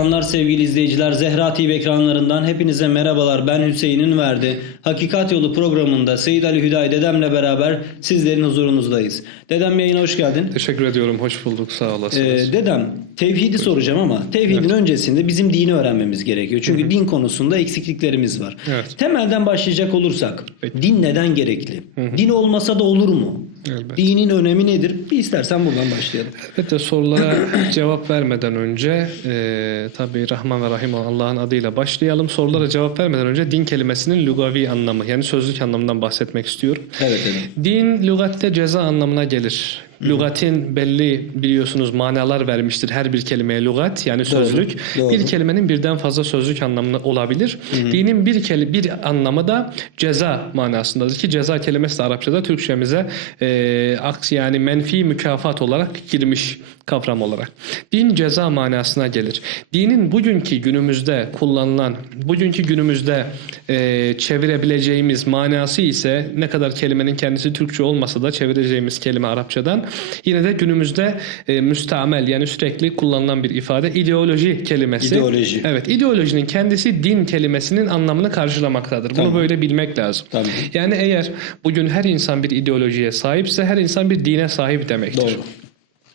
Canlar, sevgili izleyiciler, Zehra TV ekranlarından hepinize merhabalar. Ben Hüseyin'in verdi. Hakikat Yolu programında Seyit Ali Hüdayi dedemle beraber sizlerin huzurunuzdayız. Dedem yayına hoş geldin. Teşekkür ediyorum. Hoş bulduk. Sağ olasınız. Ee, dedem tevhidi soracağım ama tevhidin öncesinde bizim dini öğrenmemiz gerekiyor. Çünkü din konusunda eksikliklerimiz var. Evet. Temelden başlayacak olursak Peki. din neden gerekli? Din olmasa da olur mu? Elbette. Dinin önemi nedir? Bir istersen buradan başlayalım. Evet de sorulara cevap vermeden önce e, tabii Rahman ve Rahim Allah'ın adıyla başlayalım. Sorulara cevap vermeden önce din kelimesinin lugavi anlamı yani sözlük anlamından bahsetmek istiyorum. Evet dedem. Din lügatte ceza anlamına gelir. Lügatin belli biliyorsunuz manalar vermiştir her bir kelimeye lügat yani sözlük. doğru. Bir kelimenin birden fazla sözlük anlamı olabilir. Dinin bir keli bir anlamı da ceza manasındadır ki ceza kelimesi de Arapçada Türkçemize e, aks yani menfi mükafat olarak girmiş kavram olarak. Din ceza manasına gelir. Dinin bugünkü günümüzde kullanılan, bugünkü günümüzde e, çevirebileceğimiz manası ise ne kadar kelimenin kendisi Türkçe olmasa da çevireceğimiz kelime Arapçadan yine de günümüzde e, müstamel yani sürekli kullanılan bir ifade ideoloji kelimesi. İdeoloji. Evet ideolojinin kendisi din kelimesinin anlamını karşılamaktadır. Tamam. Bunu böyle bilmek lazım. Tabii. Yani eğer bugün her insan bir ideolojiye sahipse her insan bir dine sahip demektir Doğru.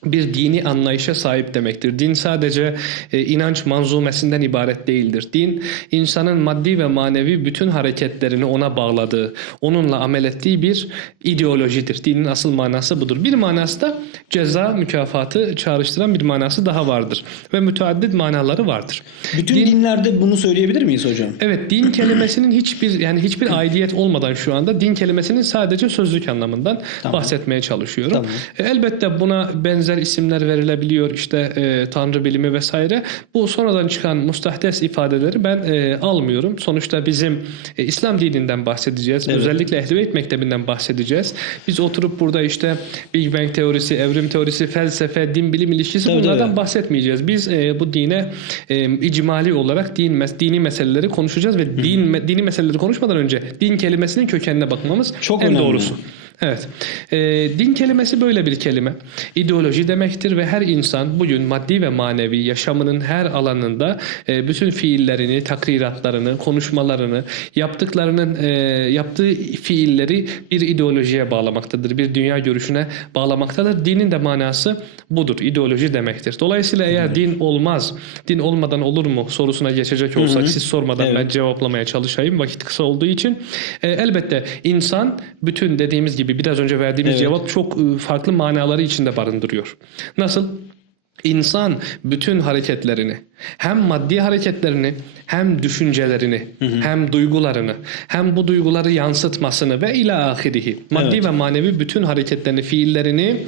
Bir dini anlayışa sahip demektir. Din sadece e, inanç manzumesinden ibaret değildir. Din insanın maddi ve manevi bütün hareketlerini ona bağladığı, onunla amel ettiği bir ideolojidir. Dinin asıl manası budur. Bir manası da ceza mükafatı çağrıştıran bir manası daha vardır ve müteaddit manaları vardır. Bütün Din- dinlerde bunu söyleyebilir miyiz hocam? Evet din kelimesinin hiçbir yani hiçbir aidiyet olmadan şu anda din kelimesinin sadece sözlük anlamından Tamam. bahsetmeye çalışıyorum. Tamam. E, Elbette buna benzer isimler verilebiliyor işte e, tanrı bilimi vesaire. Bu sonradan çıkan mustahdes ifadeleri ben e, almıyorum. Sonuçta bizim e, İslam dininden bahsedeceğiz. Evet. Özellikle Ehl-i Beyt mektebinden bahsedeceğiz. Biz oturup burada işte Big Bang teorisi, evrim teorisi, felsefe, din bilim ilişkisi Tabii, bunlardan tabii. bahsetmeyeceğiz. Biz e, bu dine e, icmali olarak din mes- dini meseleleri konuşacağız ve din me- dini meseleleri konuşmadan önce din kelimesinin kökenine bakmamız Çok en önemli. doğrusu. Evet. E, din kelimesi böyle bir kelime. İdeoloji demektir ve her insan bugün maddi ve manevi yaşamının her alanında e, bütün fiillerini, takriratlarını, konuşmalarını, yaptıklarının e, yaptığı fiilleri bir ideolojiye bağlamaktadır. Bir dünya görüşüne bağlamaktadır. Dinin de manası budur. İdeoloji demektir. Dolayısıyla eğer din olmaz, din olmadan olur mu sorusuna geçecek olsak siz sormadan ben Evet. cevaplamaya çalışayım vakit kısa olduğu için. E, elbette insan bütün dediğimiz gibi biraz önce verdiğimiz Evet. cevap çok e, farklı manaları içinde barındırıyor. Nasıl? İnsan bütün hareketlerini hem maddi hareketlerini hem düşüncelerini hem duygularını hem bu duyguları yansıtmasını ve ila ahirihi maddi Evet. ve manevi bütün hareketlerini fiillerini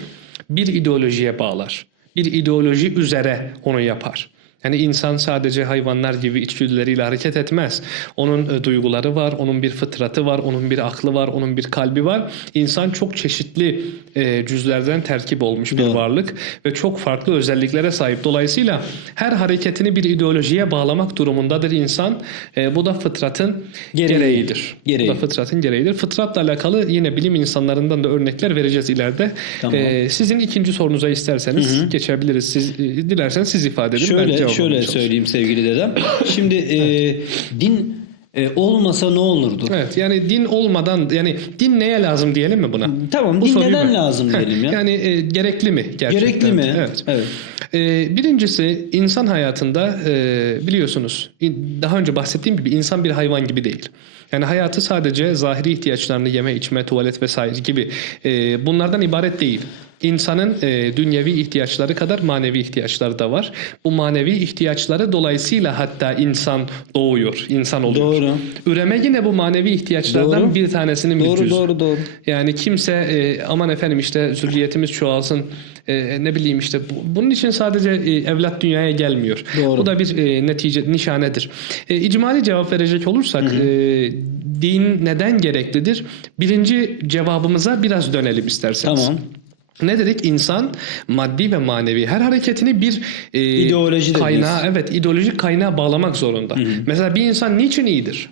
bir ideolojiye bağlar. Bir ideoloji üzere onu yapar. Yani insan sadece hayvanlar gibi içgüdüleriyle hareket etmez. Onun e, duyguları var, onun bir fıtratı var, onun bir aklı var, onun bir kalbi var. İnsan çok çeşitli e, cüzlerden terkip olmuş bir Doğru. varlık ve çok farklı özelliklere sahip. Dolayısıyla her hareketini bir ideolojiye bağlamak durumundadır insan. E, bu da fıtratın Gereği. gereğidir. Gereği. Bu da fıtratın gereğidir. Fıtratla alakalı yine bilim insanlarından da örnekler vereceğiz ileride. Tamam. Sizin ikinci sorunuza isterseniz geçebiliriz. Siz dilerseniz siz ifade edin. Şöyle cevabımı şöyle söyleyeyim sevgili dedem. Şimdi e, din e, olmasa ne olurdu? Evet yani din olmadan yani din neye lazım diyelim mi buna? Tamam, Bu din neden ben- lazım diyelim ya? Yani e, gerekli mi gerçekten? Gerekli mi? Evet. Evet. E, birincisi insan hayatında e, biliyorsunuz daha önce bahsettiğim gibi insan bir hayvan gibi değil. Yani hayatı sadece zahiri ihtiyaçlarını yeme, içme, tuvalet vesaire gibi e, bunlardan ibaret değil. İnsanın e, dünyevi ihtiyaçları kadar manevi ihtiyaçları da var. Bu manevi ihtiyaçları dolayısıyla hatta insan doğuyor, insan oluyor. Doğru. Üreme yine bu manevi ihtiyaçlardan Doğru. bir tanesinin bir Doğru cüzü. doğru doğru. Yani kimse e, aman efendim işte zürriyetimiz çoğalsın e, ne bileyim işte bu- bunun için sadece e, evlat dünyaya gelmiyor. Doğru. Bu da bir e, netice nişanedir. E, icmali cevap verecek olursak e, din neden gereklidir? Birinci cevabımıza biraz dönelim isterseniz. Tamam. Ne dedik? İnsan maddi ve manevi her hareketini bir e, İdeoloji dediniz. kaynağa, evet ideolojik kaynağa bağlamak zorunda. Mesela bir insan niçin iyidir?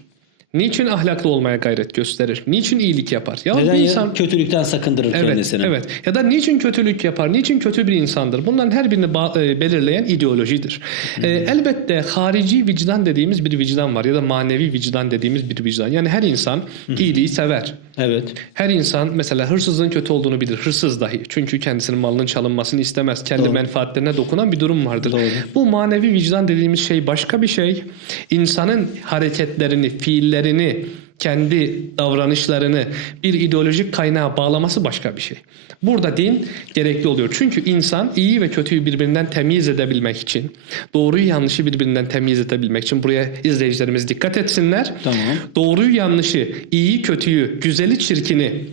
Niçin ahlaklı olmaya gayret gösterir? Niçin iyilik yapar? Ya Neden bir ya? insan kötülükten sakındırır Evet, kendisini. evet. Ya da niçin kötülük yapar? Niçin kötü bir insandır? Bunların her birini e, belirleyen ideolojidir. E, elbette harici vicdan dediğimiz bir vicdan var ya da manevi vicdan dediğimiz bir vicdan. Yani her insan iyiliği sever. Evet. Her insan mesela hırsızlığın kötü olduğunu bilir. Hırsız dahi. Çünkü kendisinin malının çalınmasını istemez. Kendi Doğru. menfaatlerine dokunan bir durum vardır. Doğru. Bu manevi vicdan dediğimiz şey başka bir şey. İnsanın hareketlerini, fiillerini, kendi davranışlarını bir ideolojik kaynağa bağlaması başka bir şey. Burada din gerekli oluyor. Çünkü insan iyi ve kötüyü birbirinden temiz edebilmek için, doğruyu yanlışı birbirinden temiz edebilmek için buraya izleyicilerimiz dikkat etsinler. Tamam. Doğruyu yanlışı, iyiyi kötüyü, güzeli çirkini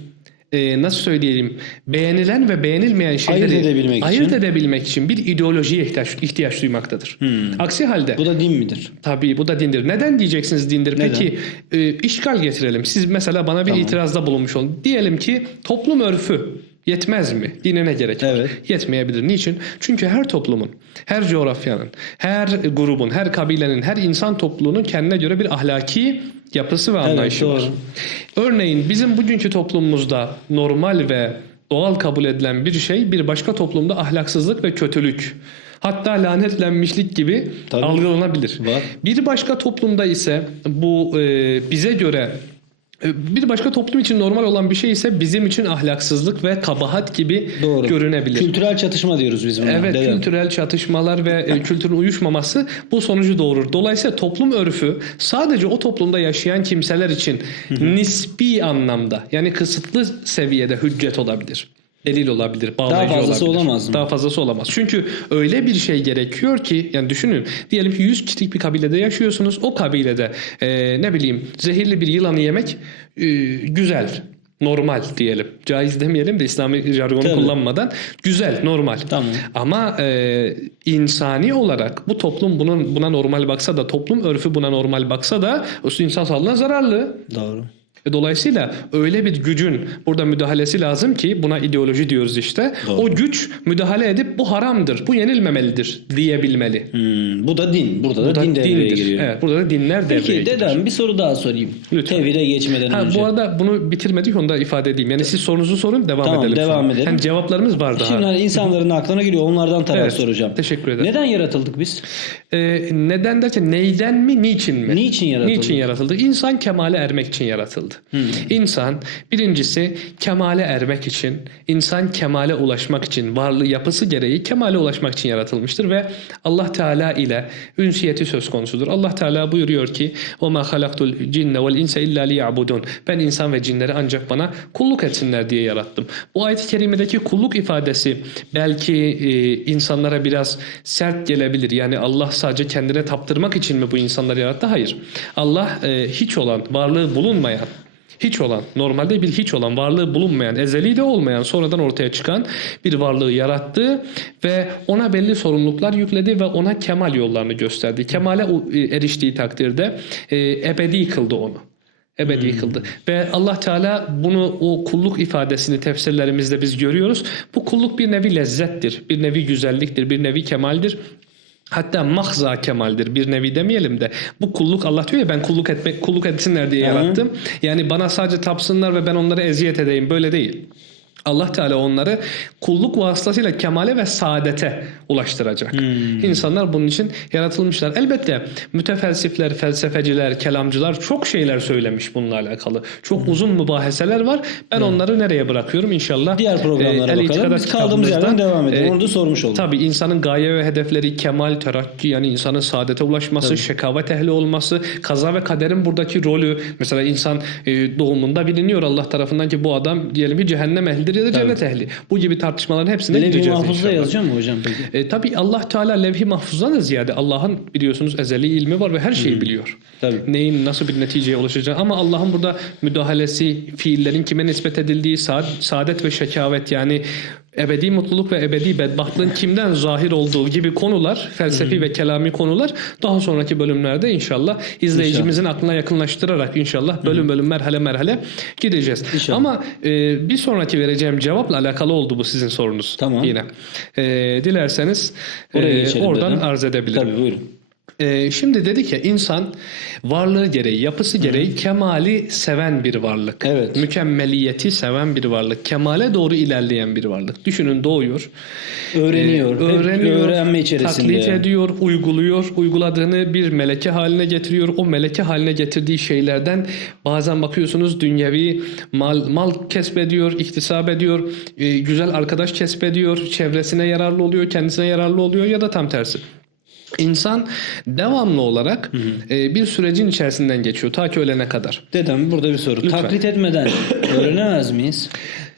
e, nasıl söyleyeyim beğenilen ve beğenilmeyen şeyleri Ayırt edebilmek ayırt için. edebilmek için bir ideolojiye ihtiyaç, ihtiyaç duymaktadır. Aksi halde Bu da din midir? Tabii bu da dindir. Neden diyeceksiniz dindir? Neden? Peki e, işgal getirelim. Siz mesela bana bir Tamam. itirazda bulunmuş olun. Diyelim ki toplum örfü yetmez mi? Dinine gerek var. Evet. Yetmeyebilir. Niçin? Çünkü her toplumun, her coğrafyanın, her grubun, her kabilenin, her insan topluluğunun kendine göre bir ahlaki yapısı ve anlayışı var. doğru. Örneğin bizim bugünkü toplumumuzda normal ve doğal kabul edilen bir şey bir başka toplumda ahlaksızlık ve kötülük. Hatta lanetlenmişlik gibi Tabii. algılanabilir. Var. Bir başka toplumda ise bu e, bize göre bir başka toplum için normal olan bir şey ise bizim için ahlaksızlık ve kabahat gibi Doğru. görünebilir. Kültürel çatışma diyoruz biz buna. Evet dedem. kültürel çatışmalar ve e, kültürün uyuşmaması bu sonucu doğurur. Dolayısıyla toplum örfü sadece o toplumda yaşayan kimseler için nispi anlamda yani kısıtlı seviyede hüccet olabilir. Delil olabilir, bağlayıcı fazlası olabilir. olamaz mı? Daha fazlası olamaz. Çünkü öyle bir şey gerekiyor ki yani düşünün diyelim ki 100 kişilik bir kabilede yaşıyorsunuz. O kabilede e, ne bileyim zehirli bir yılanı yemek e, güzel, normal diyelim. Caiz demeyelim de İslami jargonu Tabii. kullanmadan güzel, normal. Tamam. Ama e, insani olarak bu toplum bunun buna normal baksa da toplum örfü buna normal baksa da o insan sağlığına zararlı. Doğru. E, Dolayısıyla öyle bir gücün burada müdahalesi lazım ki buna ideoloji diyoruz işte. Doğru. O güç müdahale edip bu haramdır, bu yenilmemelidir diyebilmeli. Hmm, bu da din. Burada da, Bu da din devreye dindir. giriyor. Evet, burada da dinler devreye Peki giriyor. dedem bir soru daha sorayım. Lütfen. Tevhide geçmeden Ha, önce. bu arada bunu bitirmedik onu da ifade edeyim. Yani siz sorunuzu sorun devam Tamam, edelim. devam sonra. edelim. Hani cevaplarımız var daha. Şimdi hani insanların aklına geliyor. Onlardan taraf Evet, soracağım. teşekkür ederim. Neden yaratıldık biz? Ee, neden derken neyden mi niçin mi? Niçin yaratıldı? Niçin yaratıldı? İnsan kemale ermek için yaratıldı. İnsan birincisi kemale ermek için, insan kemale ulaşmak için, varlığı yapısı gereği kemale ulaşmak için yaratılmıştır ve Allah Teala ile ünsiyeti söz konusudur. Allah Teala buyuruyor ki: "O ma halaktul cinne vel insa illa liya'budun." Ben insan ve cinleri ancak bana kulluk etsinler diye yarattım. Bu ayet-i kerimedeki kulluk ifadesi belki e, insanlara biraz sert gelebilir. Yani Allah sadece kendine taptırmak için mi bu insanları yarattı? Hayır. Allah e, hiç olan, varlığı bulunmayan, hiç olan, normalde bir hiç olan, varlığı bulunmayan, ezeli de olmayan, sonradan ortaya çıkan bir varlığı yarattı ve ona belli sorumluluklar yükledi ve ona kemal yollarını gösterdi. Kemale u- eriştiği takdirde e, ebedi kıldı onu. Ebedi kıldı. Ve Allah Teala bunu o kulluk ifadesini tefsirlerimizde biz görüyoruz. Bu kulluk bir nevi lezzettir, bir nevi güzelliktir, bir nevi kemaldir. Hatta mahza kemaldir bir nevi demeyelim de bu kulluk Allah diyor ya ben kulluk etmek kulluk etsinler diye yarattım. Yani bana sadece tapsınlar ve ben onlara eziyet edeyim böyle değil. Allah Teala onları kulluk vasıtasıyla kemale ve saadete ulaştıracak. İnsanlar bunun için yaratılmışlar. Elbette mütefelsifler, felsefeciler, kelamcılar çok şeyler söylemiş bununla alakalı. Çok uzun mübahaseler var. Ben onları nereye bırakıyorum inşallah? Diğer programlara e, bakalım. Biz kaldığımız yerden devam edelim. e, Onu da sormuş olduk. Tabii insanın gaye ve hedefleri kemal, terakki yani insanın saadete ulaşması, şekavet ehli olması, kaza ve kaderin buradaki rolü. Mesela insan e, doğumunda biliniyor Allah tarafından ki bu adam diyelim ki cehennem ehlidir ya da cennet ehli. Bu gibi tartışmaların hepsine Levh-i gireceğiz Mahfuz'da inşallah. yazacak mı hocam peki? E, tabii Allah Teala levh-i mahfuzdan da ziyade Allah'ın biliyorsunuz ezeli ilmi var ve her şeyi biliyor. Tabii. Neyin nasıl bir neticeye ulaşacağı ama Allah'ın burada müdahalesi, fiillerin kime nispet edildiği, saad- saadet ve şekavet yani ebedi mutluluk ve ebedi bedbahtlığın kimden zahir olduğu gibi konular, felsefi ve kelami konular daha sonraki bölümlerde inşallah izleyicimizin aklına yakınlaştırarak inşallah bölüm bölüm merhale merhale gideceğiz. İnşallah. Ama e, bir sonraki vereceğim cevapla alakalı oldu bu sizin sorunuz. Tamam. Yine. E, dilerseniz e, oradan dedim. arz edebilirim. Tabii buyurun. Ee, şimdi dedik ya insan varlığı gereği, yapısı gereği kemali seven bir varlık. Evet. Mükemmeliyeti seven bir varlık. Kemale doğru ilerleyen bir varlık. Düşünün doğuyor. Öğreniyor. Hep öğreniyor, öğrenme içerisinde. Taklit ediyor, uyguluyor, uyguladığını bir meleke haline getiriyor. O meleke haline getirdiği şeylerden bazen bakıyorsunuz dünyevi mal mal kesbediyor, iktisap ediyor, e, güzel arkadaş kesbediyor, çevresine yararlı oluyor, kendisine yararlı oluyor ya da tam tersi. İnsan devamlı olarak e, bir sürecin içerisinden geçiyor ta ki ölene kadar. Dedem burada bir soru. Lütfen. Taklit etmeden öğrenemez miyiz?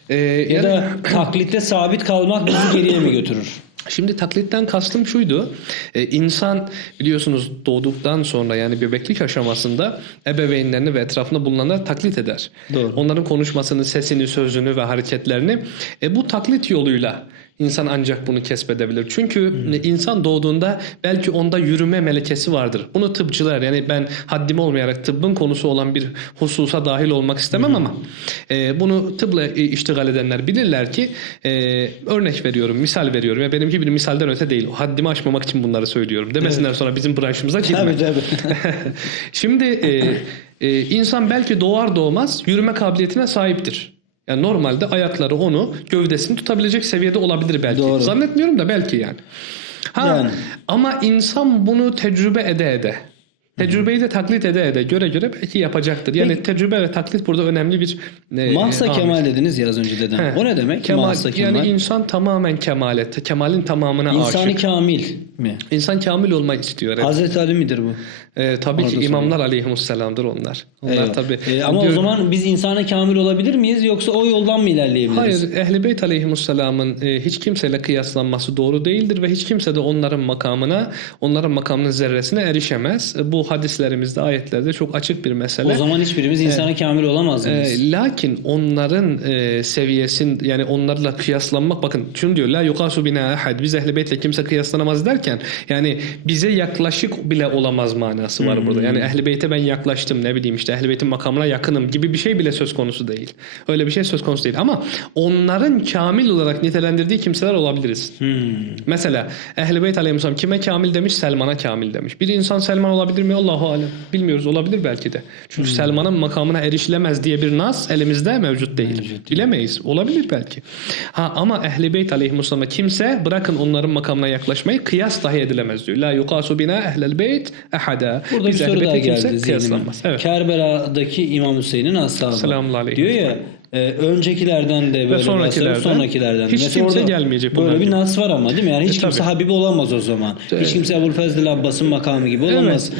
E, Ya yani- da taklitte sabit kalmak bizi geriye mi götürür? Şimdi taklitten kastım şuydu. Ee, insan biliyorsunuz doğduktan sonra yani bebeklik aşamasında ebeveynlerini ve etrafında bulunanları taklit eder. Doğru. Onların konuşmasını, sesini, sözünü ve hareketlerini e, bu taklit yoluyla insan ancak bunu kesbedebilir. Çünkü e, insan doğduğunda belki onda yürüme melekesi vardır. Bunu tıpçılar yani ben haddim olmayarak tıbbın konusu olan bir hususa dahil olmak istemem ama e, bunu tıpla e, iştigal edenler bilirler ki e, örnek veriyorum, misal veriyorum. Ya benimki bir misalden öte değil. Haddimi aşmamak için bunları söylüyorum. Demesinler sonra bizim branşımıza girme. Tabii tabii. Şimdi e, e, insan belki doğar doğmaz yürüme kabiliyetine sahiptir. Yani normalde ayakları onu gövdesini tutabilecek seviyede olabilir belki. Doğru. Zannetmiyorum da belki yani. Ha, Yani. Ama insan bunu tecrübe ede ede. Tecrübeyi de taklit ede ede göre göre belki yapacaktır. Yani tecrübe ve taklit burada önemli bir e, Mahsa amil. Kemal dediniz ya az önce dedem. He. O ne demek? Kemal, Mahsa Kemal. Yani insan tamamen kemale, kemalin tamamına İnsani aşık. kamil mi? İnsan kamil olmak istiyor. Evet. Hazreti Ali midir bu? Ee, tabii Orada ki imamlar aleyhisselamdır onlar. Onlar Eyvallah. tabii. Ee, ama o Diyor- zaman biz insana kamil olabilir miyiz yoksa o yoldan mı ilerleyebiliriz? Hayır, Ehl-i Beyt aleyhisselamın e, hiç kimseyle kıyaslanması doğru değildir ve hiç kimse de onların makamına, onların makamının zerresine erişemez. E, Bu hadislerimizde, ayetlerde çok açık bir mesele. O zaman hiçbirimiz insana kamil olamaz mıyız? E, lakin onların e, seviyesin yani onlarla kıyaslanmak bakın şunu diyor la yukasu bina ahad biz ehli beytle kimse kıyaslanamaz derken yani bize yaklaşık bile olamaz manası var burada. Yani ehli beyte ben yaklaştım ne bileyim işte ehli beytin makamına yakınım gibi bir şey bile söz konusu değil. Öyle bir şey söz konusu değil ama onların kamil olarak nitelendirdiği kimseler olabiliriz. Mesela Ehl-i Beyt Aleyhisselam kime kamil demiş? Selman'a kamil demiş. Bir insan Selman olabilir mi? Allahu alem. Bilmiyoruz. Olabilir belki de. Çünkü Selman'ın makamına erişilemez diye bir nas elimizde mevcut değil. Bilemeyiz. Olabilir belki. Ha ama Ehl-i Beyt Aleyhisselam'a kimse bırakın onların makamına yaklaşmayı kıyas dahi edilemez diyor. La yukasu bina ehlel beyt ahada. Burada Biz bir soru daha geldi kıyaslanmaz. Evet. Kerbela'daki İmam Hüseyin'in ashabı. Selamun. Diyor ya e, öncekilerden de böyle sonrakilerden. sonrakilerden. de. Hiç Mesela kimse orada gelmeyecek Böyle bir nas var ama değil mi? Yani hiç E, kimse tabii. Habib olamaz o zaman. Hiç kimse Ebu'l-Fazl Abbas'ın makamı gibi olamaz.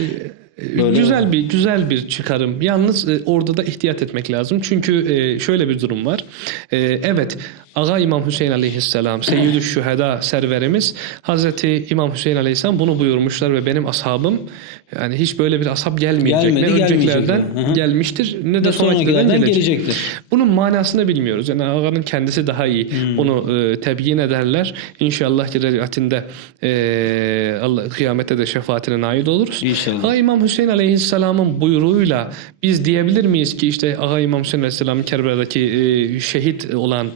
Böyle- güzel bir güzel bir çıkarım. Yalnız e, orada da ihtiyat etmek lazım. Çünkü e, şöyle bir durum var. E, evet Ağa İmam Hüseyin Aleyhisselam, Seyyid-i Şüheda serverimiz Hazreti İmam Hüseyin Aleyhisselam bunu buyurmuşlar ve benim ashabım yani hiç böyle bir ashab gelmeyecek. Gelmedi, ne öncekilerden gelmeyecek. Hı hı. gelmiştir ne de Ve sonrakilerden gelecek. gelecektir. Bunun manasını bilmiyoruz. Yani ağanın kendisi daha iyi Hmm. bunu e, tebyin ederler. İnşallah ciratinde e, Allah kıyamette de şefaatine nail oluruz. İnşallah. Ağa İmam Hüseyin Aleyhisselam'ın buyruğuyla biz diyebilir miyiz ki işte Ağa İmam Hüseyin Aleyhisselam'ın Kerbela'daki e, şehit olan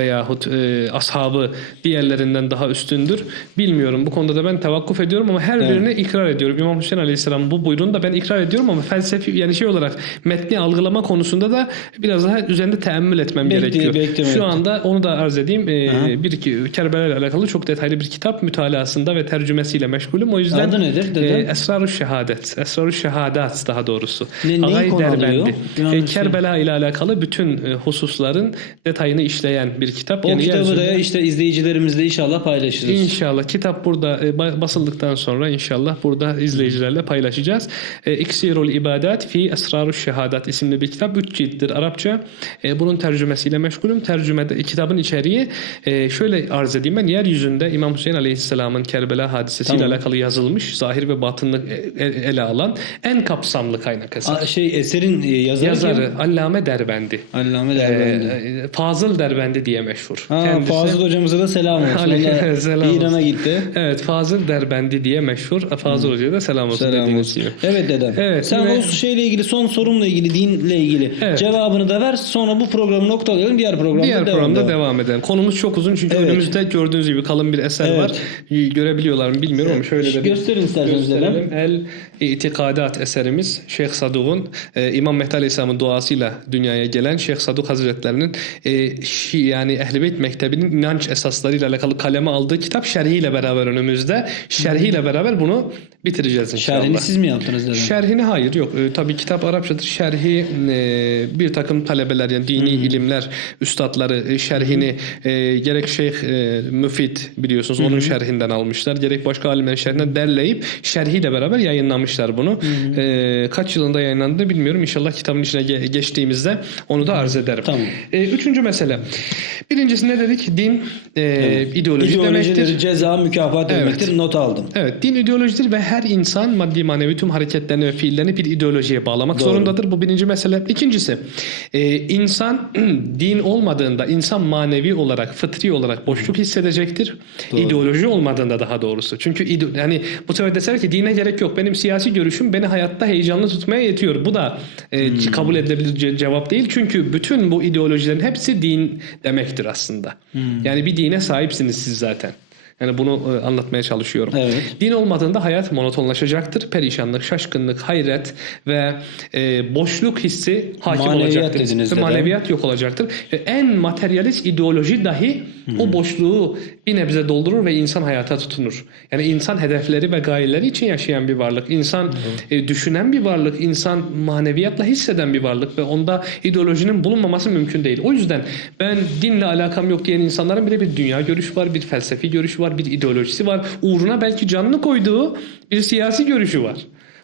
veyahut e, ashabı diğerlerinden daha üstündür. Bilmiyorum. Bu konuda da ben tevakkuf ediyorum ama her Evet. birine ikrar ediyorum. İmam Hüseyin Aleyhisselam bu buyruğunu da ben ikrar ediyorum ama felsefi yani şey olarak metni algılama konusunda da biraz daha üzerinde teemmül etmem Bekle- gerekiyor. beklemek. Şu anda onu da arz edeyim. E, Aha. bir iki Kerbela ile alakalı çok detaylı bir kitap mütalasında ve tercümesiyle meşgulüm. O yüzden Adı nedir dedem? e, Esrar-ı Şehadet. Esrar-ı Şehadat daha doğrusu. Ne- alıyor? Derbendi. E. Kerbela ile alakalı bütün e, hususların detayını işleyen bir kitap. O Yani kitabı da işte izleyicilerimizle inşallah paylaşırız. İnşallah kitap burada e, ba- basıldıktan sonra inşallah burada izleyicilerle paylaşacağız. E, İksirul İbadat fi Esrarus Şehadat isimli bir kitap. Üç cilttir Arapça. E, bunun tercümesiyle meşgulüm. Tercümede kitabın içeriği e, şöyle arz edeyim ben. Yeryüzünde İmam Hüseyin Aleyhisselam'ın Kerbela hadisesiyle Tamam. alakalı yazılmış, zahir ve batını e, ele alan en kapsamlı kaynak eser. A- şey eserin yazarı, Yazarı? Allame Derbendi. Allame Derbendi. E, Fazıl Derbendi diye diye meşhur. Ha, Fazıl hocamıza da selam olsun. Aleyküm selam olsun. İran'a gitti. Evet Fazıl Derbendi diye meşhur. Fazıl Hoca'ya da selam olsun Selam dediğiniz olsun. gibi. Evet dedem. Evet, Sen ve- o şeyle ilgili son sorumla ilgili dinle ilgili Evet. cevabını da ver. Sonra bu programı noktalayalım. Diğer programda Diğer devam programda devam edelim. Konumuz çok uzun çünkü Evet. önümüzde gördüğünüz gibi kalın bir eser Evet. var. Görebiliyorlar mı bilmiyorum ama şöyle de Gösterin isterseniz dedem. El İtikadat eserimiz Şeyh Saduk'un e, İmam Mehdi Aleyhisselam'ın duasıyla dünyaya gelen Şeyh Saduk Hazretlerinin e, Şi- yani Ehl-i Beyt Mektebi'nin inanç esaslarıyla alakalı kaleme aldığı kitap şerhiyle beraber önümüzde. Şerhiyle beraber bunu bitireceğiz inşallah. Şerhini siz mi yaptınız dedem? Şerhini hayır yok. Ee, tabii kitap Arapçadır. Şerhi e, bir takım talebeler yani dini ilimler üstadları e, şerhini e, gerek Şeyh e, Müfid biliyorsunuz onun şerhinden almışlar. Gerek başka alimlerin şerhinden derleyip şerhiyle beraber yayınlamışlar bunu. E, kaç yılında yayınlandı bilmiyorum. İnşallah kitabın içine ge- geçtiğimizde onu da arz ederim. Tamam. E, üçüncü mesele. Birincisi ne dedik? Din e, ideoloji İdeolojileri demektir. ceza mükafat Evet. demektir. Not aldım. Evet, din ideolojidir ve her insan maddi manevi tüm hareketlerini ve fiillerini bir ideolojiye bağlamak Doğru. zorundadır. Bu birinci mesele. İkincisi, e, insan din olmadığında insan manevi olarak, fıtri olarak boşluk hissedecektir. İdeoloji olmadığında daha doğrusu. Çünkü ide- yani bu sefer deseler ki dine gerek yok. Benim siyasi görüşüm beni hayatta heyecanlı tutmaya yetiyor. Bu da e, kabul edilebilir ce- cevap değil. Çünkü bütün bu ideolojilerin hepsi din demektir aslında. Yani bir dine sahipsiniz siz zaten. Yani bunu e, anlatmaya çalışıyorum. Evet. Din olmadığında hayat monotonlaşacaktır. Perişanlık, şaşkınlık, hayret ve e, boşluk hissi hakim Maneviyat olacaktır. dediniz Ve maneviyat yok olacaktır. Ve en materyalist ideoloji dahi o boşluğu bir nebze doldurur ve insan hayata tutunur. Yani insan hedefleri ve gayeleri için yaşayan bir varlık. İnsan e, düşünen bir varlık. insan maneviyatla hisseden bir varlık ve onda ideolojinin bulunmaması mümkün değil. O yüzden ben dinle alakam yok diyen insanların bile bir dünya görüşü var, bir felsefi görüşü var, bir ideolojisi var. Uğruna belki canını koyduğu bir siyasi görüşü var.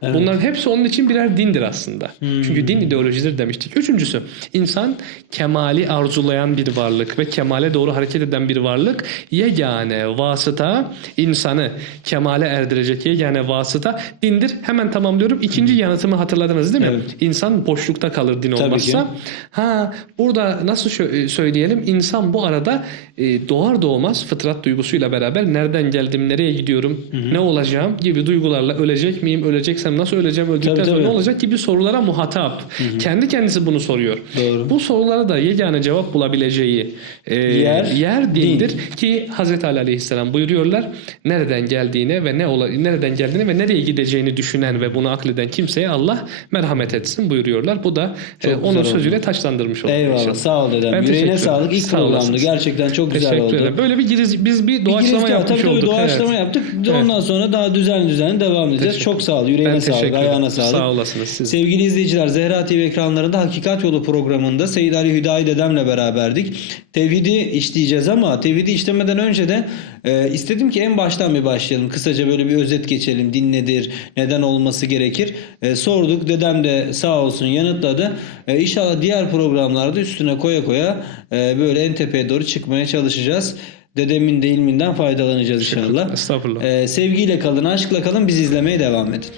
Bunların hepsi onun için birer dindir aslında. Çünkü din ideolojidir demiştik. Üçüncüsü, insan kemali arzulayan bir varlık ve kemale doğru hareket eden bir varlık. Yegane vasıta insanı kemale erdirecek yegane vasıta dindir. Hemen tamamlıyorum. İkinci yanıtımı hatırladınız değil mi? Evet. İnsan boşlukta kalır din Tabii olmazsa. ki. Ha burada nasıl söyleyelim? İnsan bu arada e, doğar doğmaz fıtrat duygusuyla beraber nereden geldim, nereye gidiyorum, ne olacağım gibi duygularla ölecek miyim, öleceksem nasıl öleceğim, öldükten Tabii, sonra tabii. ne olacak gibi sorulara muhatap. Kendi kendisi bunu soruyor. Doğru. Bu sorulara da yegane cevap bulabileceği e, Yer, yer dindir ki Hazreti Ali Aleyhisselam buyuruyorlar. Nereden geldiğine ve ne ola, nereden geldiğini ve nereye gideceğini düşünen ve bunu akleden kimseye Allah merhamet etsin buyuruyorlar. Bu da e, onun sözüyle taşlandırmış oldu. Eyvallah. inşallah. Sağ ol dedem. Ben Yüreğine sağlık. İlk Sağ programdı. Gerçekten çok güzel Teşekkür oldu. ederim. Böyle bir giriz, biz bir Bir doğaçlama giriş yapmış tabii, olduk. tabii, doğaçlama Evet. yaptık. Evet. Ondan sonra daha düzenli düzenli devam edeceğiz. Teşekkür Çok sağ ol. Yüreğine Ben sağlık. Ayağına sağlık. Sağ olasınız siz. Sevgili izleyiciler Zehra TV ekranlarında Hakikat Yolu programında Seyyid Ali Hüdayi dedemle beraberdik. Tevhidi işleyeceğiz ama tevhidi işlemeden önce de e, istedim ki en baştan bir başlayalım. Kısaca böyle bir özet geçelim. Din nedir? Neden olması gerekir? E, sorduk. Dedem de sağ olsun yanıtladı. E, inşallah diğer programlarda üstüne koya koya e, böyle en tepeye doğru çıkmaya çalışacağız. Dedemin de ilminden faydalanacağız inşallah. Estağfurullah. E, sevgiyle kalın, aşkla kalın. Biz izlemeye devam edin.